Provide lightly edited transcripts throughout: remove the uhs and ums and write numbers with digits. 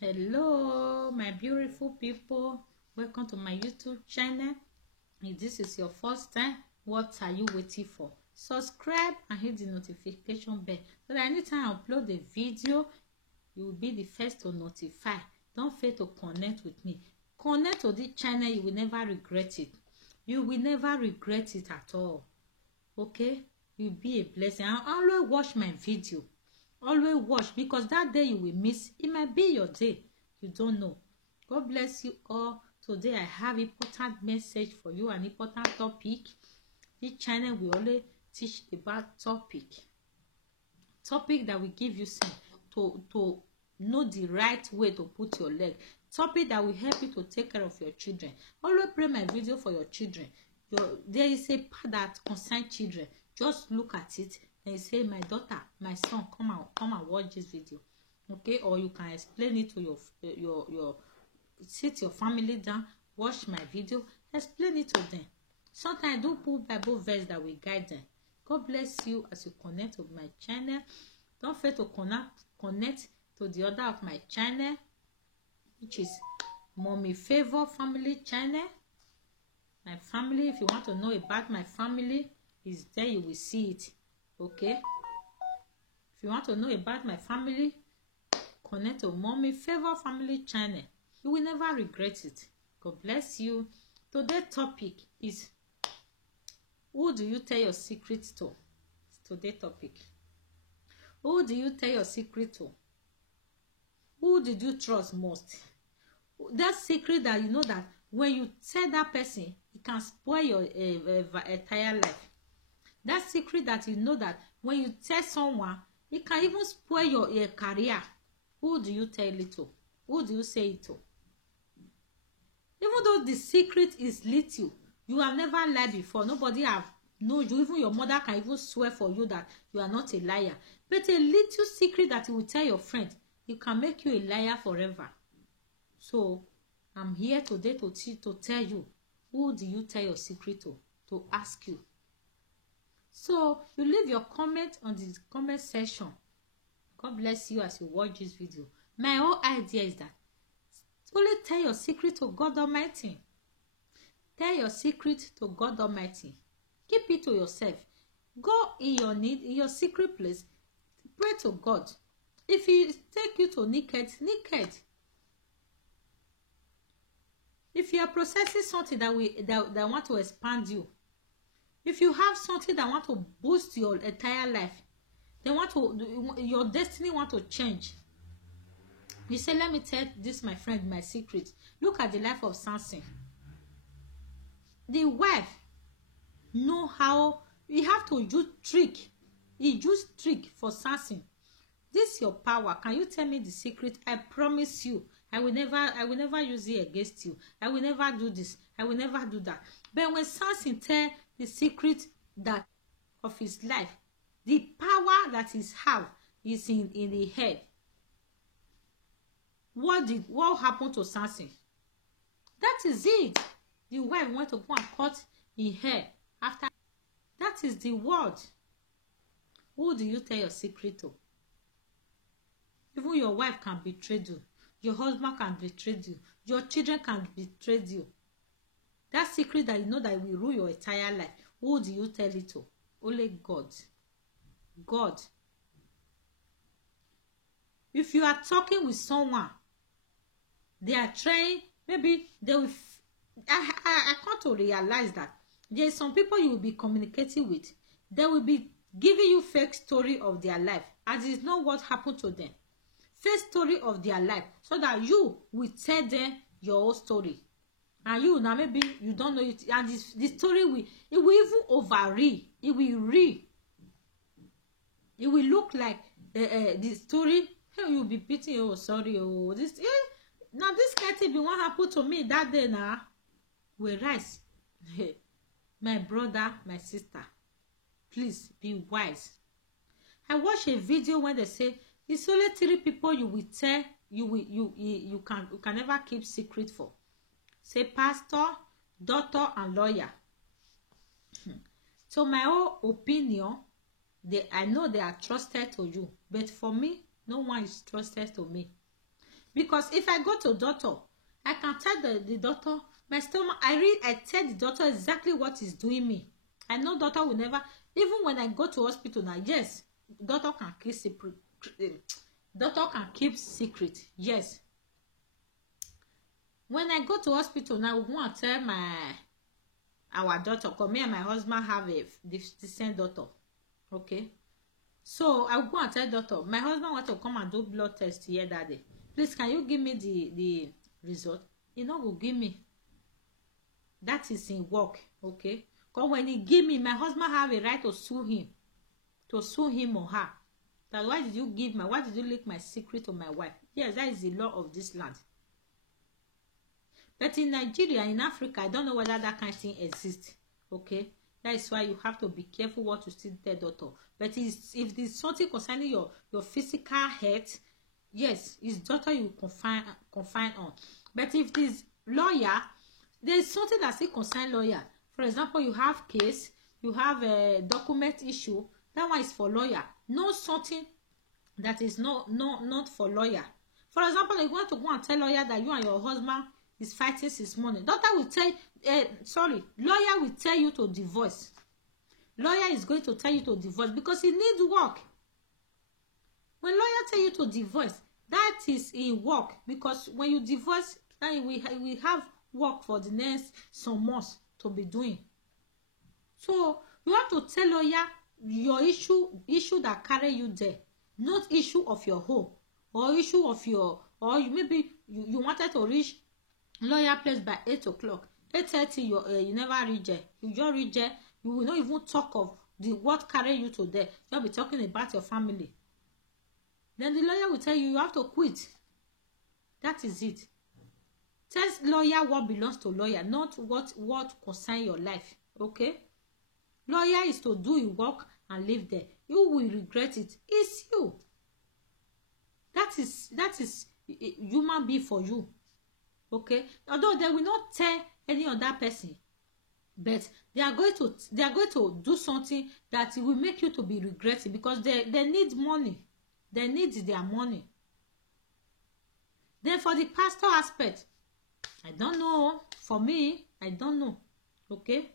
Hello my beautiful people, welcome to my YouTube channel. If this is your first time, what are you waiting for? Subscribe and hit the notification bell so that anytime I upload a video, you will be the first to notify. Don't fail to connect with me. Connect to this channel, you will never regret it. You will never regret it at all. Okay, you'll be a blessing. I always watch my video. Always watch, because that day you will miss, it might be your day. You don't know. God bless you all. Today I have important message for you, an important topic. This channel will only teach about topic that will give you sense to know the right way to put your leg. Topic that will help you to take care of your children. Always play my video for your children. There is a part that concerns children. Just look at it and say, my daughter, my son, come and watch this video. Okay, or you can explain it to your sit your family down, watch my video, explain it to them. Sometimes I do put Bible verse that will guide them. God bless you as you connect with my channel. Don't fail to connect to the other of my channel, which is Mommy Favor Family Channel. My family, if you want to know about my family, is there, you will see it. Okay, if you want to know about my family, connect to Mommy Favor Family Channel. You will never regret it. God bless you. Today's topic is, who do you tell your secret to? Today's topic. Who do you tell your secret to? Who did you trust most? That secret that you know that when you tell that person, it can spoil your entire life. That secret that you know that when you tell someone, it can even spoil your career. Who do you tell it to? Who do you say it to? Even though the secret is little, you have never lied before. Nobody have known you. Even your mother can even swear for you that you are not a liar. But a little secret that you will tell your friend, it can make you a liar forever. So I'm here today to tell you, who do you tell your secret to ask you. So you leave your comment on the comment section. God bless you as you watch this video. My whole idea is that only tell your secret to God Almighty. Tell your secret to God Almighty. Keep it to yourself. Go in your need, in your secret place. Pray to God. If He take you to naked. If you are processing something that want to expand you, if you have something that want to boost your entire life, your destiny want to change. You say, let me tell this, my friend, my secret. Look at the life of Samson. The wife know how you have to use trick. He used trick for Samson. This is your power. Can you tell me the secret? I promise you, I will never use it against you. I will never do this. I will never do that. But when Samson tell the secret that of his life, the power that he have is in the head. What happened to Samson? That is it. The wife went to go and cut his hair after. That is the word. Who do you tell your secret to? Even your wife can betray you. Your husband can betray you. Your children can betray you. That secret that you know that will rule your entire life. Who do you tell it to? Only God. God. If you are talking with someone, they are trying, maybe they will. I come to realize that there are some people you will be communicating with. They will be giving you fake story of their life, as is not what happened to them. Fake story of their life, so that you will tell them your own story. And you now maybe you don't know it, and the story will even overread. It will read. It will look like the story. You'll be pitying. Oh, sorry. Oh, this. Now this kind of thing what happened to me that day now. Whereas, my brother, my sister, please be wise. I watched a video when they say it's only 3 people you will tell you can never keep secret for. Say pastor, doctor and lawyer. So my own opinion, I know they are trusted to you, but for me, no one is trusted to me. Because if I go to doctor, I can tell the doctor my stomach. I tell the doctor exactly what is doing me. I know doctor will never. Even when I go to hospital now, yes, doctor can keep secret. Doctor can keep secret. Yes. When I go to hospital now, we want to tell our daughter, because me and my husband have the same daughter. Okay. So I will go and tell doctor, my husband want to come and do blood test here that day. Please, can you give me the result? He no go give me. That is in work. Okay. Because when he give me, my husband have a right to sue him or her. That why did you leak my secret to my wife? Yes, that is the law of this land. But in Nigeria, in Africa, I don't know whether that kind of thing exists. Okay, that is why you have to be careful what you still tell doctor. But if there's something concerning your physical health, yes, it's doctor you confine on. But if this lawyer, there's something that still concern lawyer. For example, you have case, you have a document issue. That one is for lawyer. No something that is not for lawyer. For example, if you want to go and tell lawyer that you and your husband is fighting since morning, doctor will tell lawyer will tell you to divorce. Lawyer is going to tell you to divorce because he needs work. When lawyer tell you to divorce, that is in work, because when you divorce, then we have work for the next some months to be doing. So you have to tell lawyer your issue that carry you there, not issue of your home or issue of your, or maybe you wanted to reach lawyer place by 8 o'clock, 8:30 you never reach there. You just reach there, you will not even talk of what carry you to there. You'll be talking about your family. Then the lawyer will tell you have to quit. That is it. Tell lawyer what belongs to lawyer, not what concern your life. Okay? Lawyer is to do your work and live there. You will regret it. It's you. That is human being for you. Okay? Although they will not tell any other person, but they are going to do something that will make you to be regretting, because they need money. They need their money. Then for the pastor aspect, I don't know. For me, I don't know. Okay?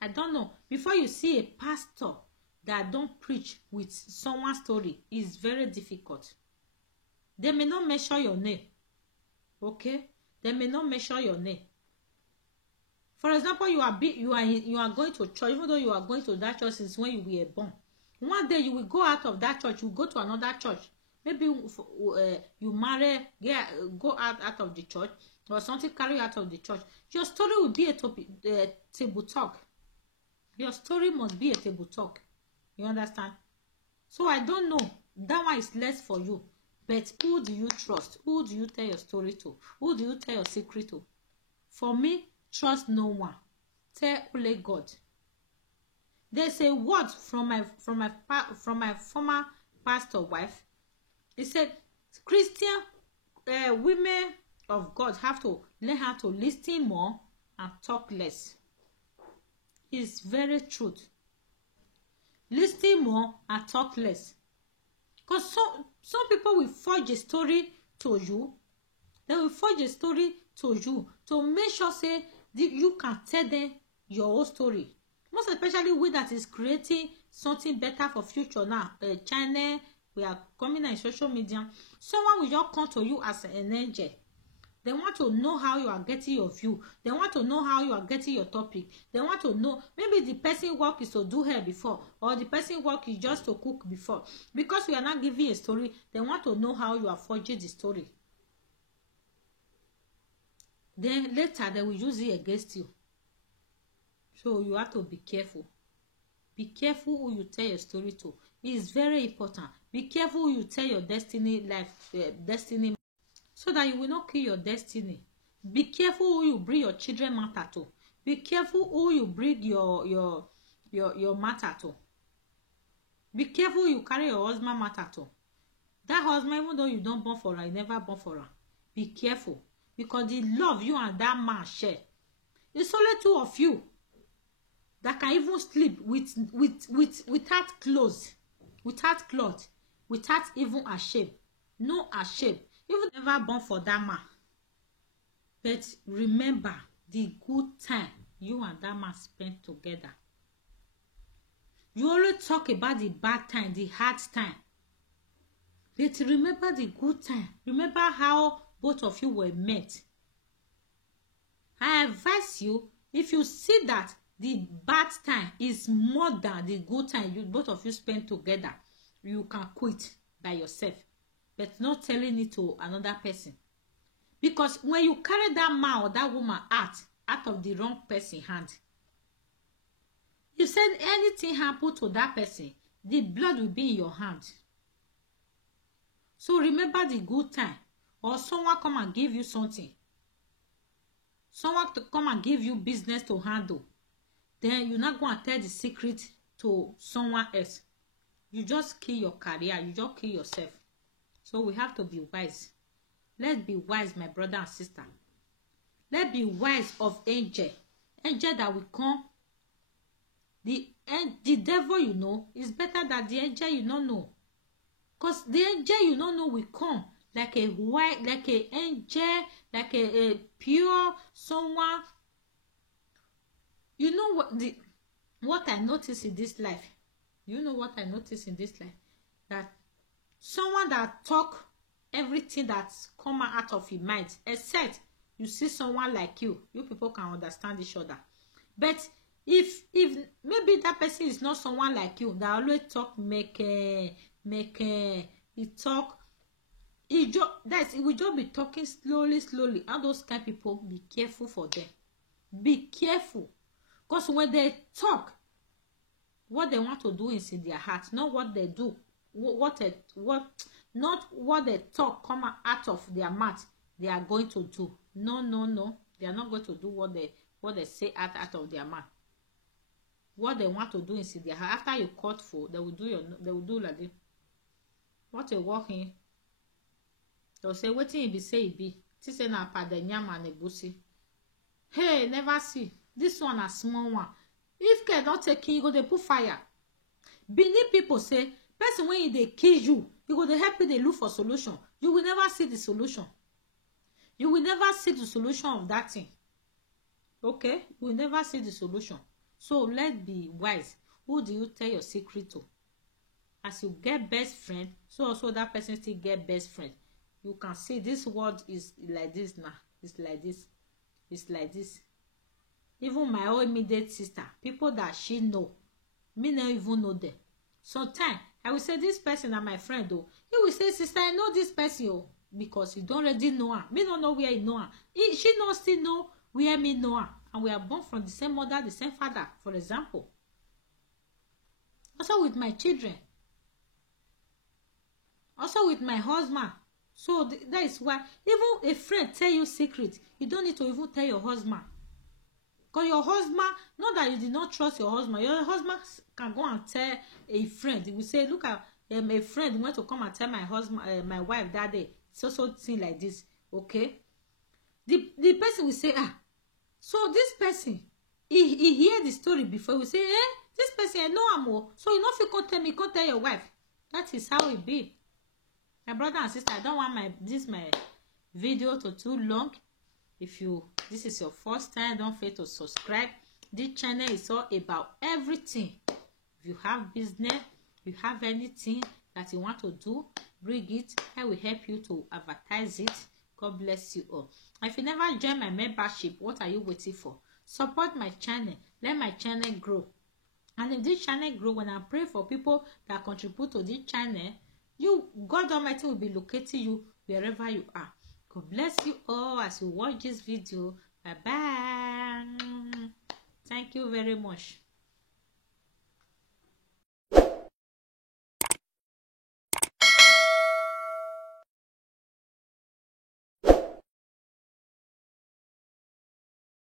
I don't know. Before you see a pastor that don't preach with someone's story, it's very difficult. They may not mention your name. Okay? They may not mention your name. For example, you are going to church, even though you are going to that church since when you were born. One day you will go out of that church, you go to another church. Maybe you marry, go out of the church, or something carry out of the church. Your story will be a table talk. Your story must be a table talk. You understand? So I don't know. That one is less for you. But who do you trust? Who do you tell your story to? Who do you tell your secret to? For me, trust no one. Tell only God. There's a word from my former pastor wife. He said, Christian women of God have to learn how to listen more and talk less. It's very true. Listen more and talk less. Because some people will forge a story to you. They will forge a story to you to make sure say you can tell them your whole story. Most especially we that is creating something better for future now. China, we are coming in social media. Someone will just come to you as an angel. They want to know how you are getting your view. They want to know how you are getting your topic. They want to know, maybe the person work is to do hair before, or the person work is just to cook before. Because we are not giving a story, they want to know how you are forging the story. Then later they will use it against you. So you have to be careful. Be careful who you tell your story to. It is very important. Be careful who you tell your destiny so that you will not kill your destiny. Be careful who you bring your children matter to. Be careful who you bring your matter to. Be careful who you carry your husband matter to. That husband, even though you don't born for her, you never born for her. Be careful, because the love you and that man share, It's only two of you that can even sleep without clothes, without even a shape. No a shape. Even never born for that man. But remember the good time you and that man spent together. You always talk about the bad time, the hard time. But remember the good time. Remember how both of you were met. I advise you, if you see that the bad time is more than the good time you both of you spend together, you can quit by yourself, but not telling it to another person. Because when you carry that man or that woman out of the wrong person's hand, you said anything happen to that person, the blood will be in your hand. So remember the good time. Or someone come and give you something, someone to come and give you business to handle, then you're not going to tell the secret to someone else. You just kill your career, you just kill yourself. So we have to be wise. Let's be wise, my brother and sister. Let's be wise of angel that will come. The devil you know is better than the angel you don't know. Because the angel you don't know will come like a white, like an angel, like a pure someone. You know what I notice in this life? You know what I notice in this life? That someone that talk everything that's come out of your mind, except you see someone like you people can understand each other. But if maybe that person is not someone like you, that always talk he talk, it will just be talking slowly. All those kind of people, be careful for them. Be careful. Because when they talk, what they want to do is in their heart, not what they do. Not what they talk come out of their mouth they are going to do. No. They are not going to do what they say out of their mouth. What they want to do is in their heart. After you cut for, they will do like this. What you walking? They'll say, "Waiting it be say it be." This say na padanyam and egusi. Hey, never see. This one a small one. If care not taking, you go they put fire. Benin people say, person when they kill you, you go they help you, they look for solution. You will never see the solution. You will never see the solution of that thing. Okay? You will never see the solution. So let's be wise. Who do you tell your secret to? As you get best friend, so also that person still get best friend. You can see this world is like this now. It's like this. It's like this. Even my own immediate sister, people that she know, me not even know them. Sometimes I will say this person are my friend though. He will say, "Sister, I know this person oh," because you don't already know her. Me don't know where you know her. She not still know where me know her. And we are born from the same mother, the same father, for example. Also with my children. Also with my husband. So that is why even a friend tell you secret, you don't need to even tell your husband. Because your husband, not that you did not trust your husband can go and tell a friend. He will say, "Look at a friend went to come and tell my husband, my wife that day. So thing like this." Okay. The person will say, so this person, he hear the story before. He will say, this person, I know him. So you know if you can't tell me, can't tell your wife. That is how it be. My brother and sister, I don't want my video to too long. If this is your first time, don't forget to subscribe. This channel is all about everything. If you have business, you have anything that you want to do, bring it. I will help you to advertise it. God bless you all. If you never join my membership, what are you waiting for? Support my channel. Let my channel grow. And if this channel grow, when I pray for people that contribute to this channel, God Almighty will be locating you wherever you are. God bless you all as you watch this video. Bye-bye. Thank you very much.